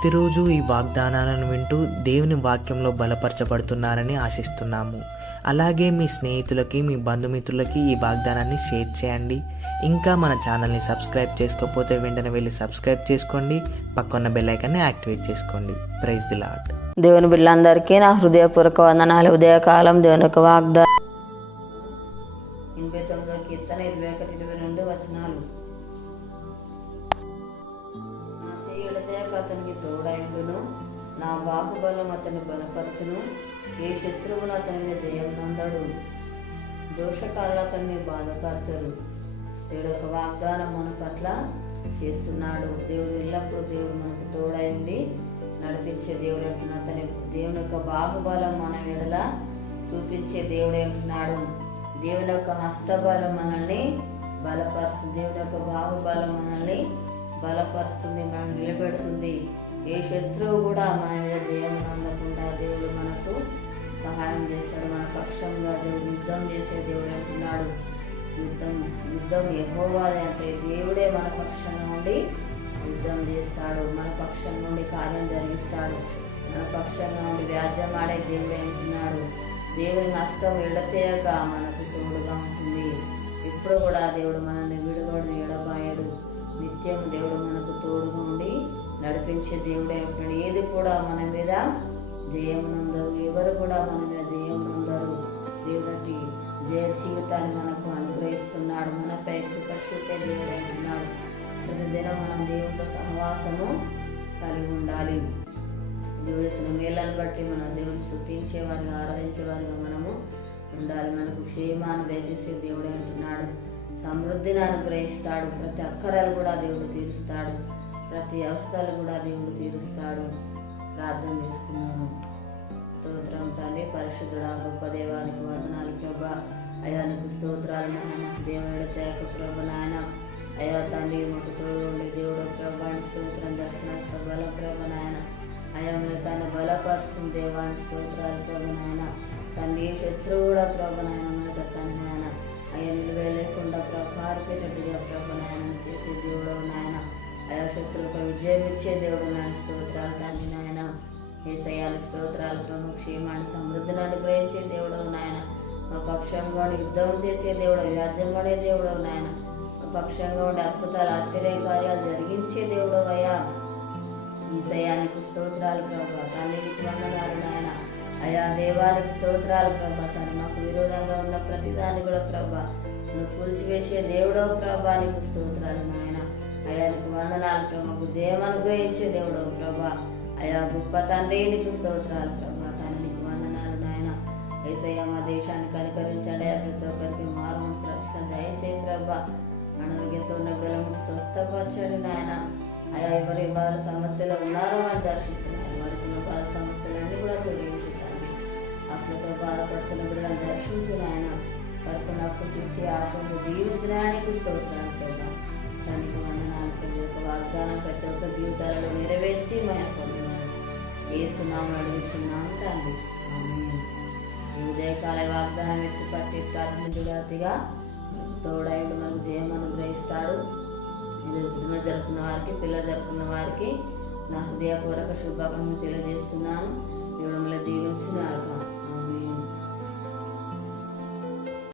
ప్రతిరోజు ఈ వాగ్దానాలను వింటూ దేవుని వాక్యంలో బలపరచబడుతున్నారని ఆశిస్తున్నాము. అలాగే మీ స్నేహితులకి, మీ బంధుమిత్రులకి ఈ వాగ్దానాన్ని షేర్ చేయండి. ఇంకా మన ఛానల్ని సబ్స్క్రైబ్ చేసుకోకపోతే వెంటనే వెళ్ళి సబ్స్క్రైబ్ చేసుకోండి. పక్కన్న బెల్ ఐకాన్ని యాక్టివేట్ చేసుకోండి. Praise the lord. దేవుని బిడ్డలందరికీ నా హృదయపూర్వక వందనాలు. ఉదయకాలం దేవుని యొక్క వాగ్దానం 89వ కీర్తన 21-22 వచనాలు. నా చేయుడతే అతనికి తోడైండును, నా బాహుబలం అతని బలపరచును, ఏ శత్రువును అతని మీద జయం నందడు, దోషకారులు అతన్ని బాధపరచరు. దేవుడు ఒక వాగ్దానం మన పట్ల చేస్తున్నాడు. దేవుడు ఎల్లప్పుడూ దేవుడు మనకు తోడైండి నడిపించే దేవుడు అంటున్నాడు. అతని దేవుని యొక్క బాహుబలం మన ఎడల చూపించే దేవుడు అంటున్నాడు. దేవుని యొక్క హస్తబలం మనల్ని బలపరుస్తుంది. దేవుని యొక్క బాహుబలం మనల్ని బలపరుస్తుంది, మనం నిలబెడుతుంది. ఏ శత్రువు కూడా మన మీద జయం అందకుండా దేవుడు మనకు సహాయం చేస్తాడు. మన పక్షంగా దేవుడు యుద్ధం చేసే దేవుడు అంటున్నాడు. యుద్ధం యెహోవాదే, అంటే దేవుడే మన పక్షంగా ఉండి యుద్ధం చేస్తాడు. మన పక్షం నుండి కార్యం జరిగిస్తాడు. మన పక్షంగా ఉండి వ్యాజ్యం ఆడే దేవుడే అంటున్నాడు. దేవుని హస్తం ఎడతేయగా మనకు తోడుగా ఉంటుంది. ఇప్పుడు కూడా దేవుడు మనల్ని విడువడు, ఎడబాయడు. నిత్యం దేవుడు మనకు తోడుగా ఉండి నడిపించే దేవుడే అంటున్నాడు. ఏది కూడా మన మీద జయమునందరు, ఎవరు కూడా మన మీద జయమునందరు. దేవుడికి జయ జీవితాన్ని మనకు అనుగ్రహిస్తున్నాడు. మనపై కృప చూపే దేవుడు అంటున్నాడు. ప్రతిదినం మనం దేవుడితో సహవాసము కలిగి ఉండాలి. దేవుడిసిన మేళ్ళను బట్టి మనం దేవుడిని స్తుతించేవారిగా, ఆరాధించేవారిగా మనము ఉండాలి. మనకు క్షేమాన్ని దయచేసే దేవుడే అంటున్నాడు. సమృద్ధిని అనుగ్రహిస్తాడు. ప్రతి అక్కరాలు కూడా దేవుడు తీరుస్తాడు. ప్రతి అవసరాలు కూడా దేవుడు తీరుస్తాడు. ప్రార్థన చేసుకున్నాము. స్తోత్రం తండ్రి, పరిశుద్ధుడా, గొప్ప దేవానికి వందనాలు ప్రభా. అయ్యా నీకు స్తోత్రాలు నాయన. దేవుడి తేక ప్రభ నాయన. అయ్యా తండ్రి మాకు తోడు ఉండి దేవుడు ప్రభాని స్తోత్రం. దర్శనస్త బల ప్రభ నాయన. అయ్యా మీరు తన బలపరుస్తుంది దేవాని స్తోత్రాలు ప్రభ నాయన. తండ్రి శత్రువు కూడా ప్రభ నాయన మీద తండ్రి నాయన. అయ్యా నిలువేయకుండా పారిపోయేటట్టుగా ప్రభ నాయన చేసే దేవుడు నాయన. అయా శత్రువుపై విజయం ఇచ్చే దేవుడు నాయన. స్తోత్రాలు తండ్రి నాయన. యేసయ్యానికి స్తోత్రాలు ప్రభు. క్షేమాన్ని సమృద్ధిని అనుగ్రహించే దేవుడు నాయన. మా పక్షంగా యుద్ధం చేసే దేవుడు, వ్యాజ్యం పడే దేవుడు నాయన. మా పక్షంగా ఉండే అద్భుతాలు, ఆశ్చర్య కార్యాలు జరిగించే దేవుడు అయ్యా. యేసయ్యానికి స్తోత్రాలు ప్రభా. తండ్రికి వందనాలు నాయన. అయా దేవానికి స్తోత్రాలు ప్రభా. తను మాకు విరోధంగా ఉన్న ప్రతిదాన్ని కూడా ప్రభా నువ్వు కూల్చివేసే దేవుడో ప్రభా. నీకు స్తోత్రాలు నాయన. అయానికి వందనాలు ప్రభాకు జయం అనుగ్రహించే దేవుడు ప్రభా. అయా గొప్ప తండ్రి నీకు స్తోత్రాలు ప్రభా. తండ్రికి వందనాలు నాయన. యేసయ్య మా దేశాన్ని కనికరించండి. ప్రతి ఒక్కరికి మారు మనసు రక్షణ దయచేయి ప్రభా. అనారోగ్యంతో ఉన్న బిడ్డలను స్వస్థపరచండి నాయన. అయా ఎవరి బాధ సమస్యలు ఉన్నారో అని దర్శించున్నాను. వారికి ఉన్న బాధ సమస్యలన్నీ కూడా తొలగించుతాను. అప్పులతో బాధపడుతున్న బిడ్డలను దర్శించు నాయన. వారికి అప్పులు తెచ్చి ఆశ్రమం దీవించడానికి స్తోత్రాలు ప్రభా. తండ్రికి వందనాలు ప్రభు. యొక్క వాగ్దానం ప్రతి ఒక్క జీవితాలలో నెరవేర్చి మన పొందున్నాను. ఏసునామమున అడుగుచున్నాను తండ్రి, ఆమేన్. ఈ ఉదయకాల వాగ్దానం ఎత్తుపట్టి ప్రార్థనగా తోడైండు మనకు జయం అనుగ్రహిస్తాడు. ఈరోజు జరుపుకున్న వారికి, పిల్లలు జరుపుకున్న వారికి నా హృదయపూర్వక శుభాకాంక్షలు తెలియజేస్తున్నాను. దేవుడు మిమ్మల్ని దీవించి